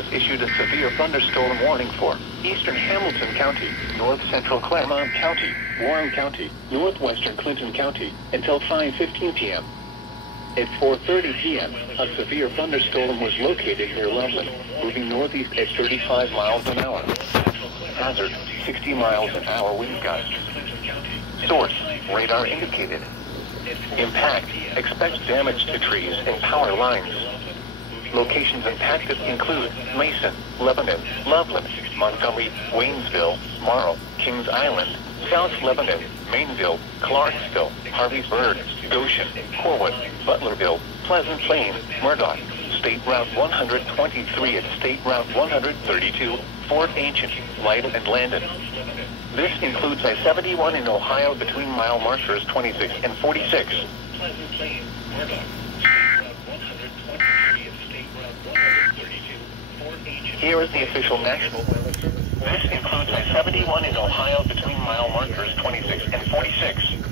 has issued a severe thunderstorm warning for eastern Hamilton County, north central Claremont County, Warren County, northwestern Clinton County, until 5:15 p.m. At 4:30 p.m., a severe thunderstorm was located near Loveland, moving northeast at 35 miles an hour. Hazard, 60 miles an hour wind gusts. Source, radar indicated. Impact, expect damage to trees and power lines. Locations impacted include Mason, Lebanon, Loveland, Montgomery, Waynesville, Morrow, Kings Island, South Lebanon, Mainville, Clarksville, Harveysburg, Goshen, Corwin, Butlerville, Pleasant Plain, Murdoch, State Route 123 and State Route 132, Fort Ancient, Lytle, and Landon. This includes I-71 in Ohio between mile markers 26 and 46. Here is the official national weather service. This includes I-71 in Ohio between mile markers 26 and 46.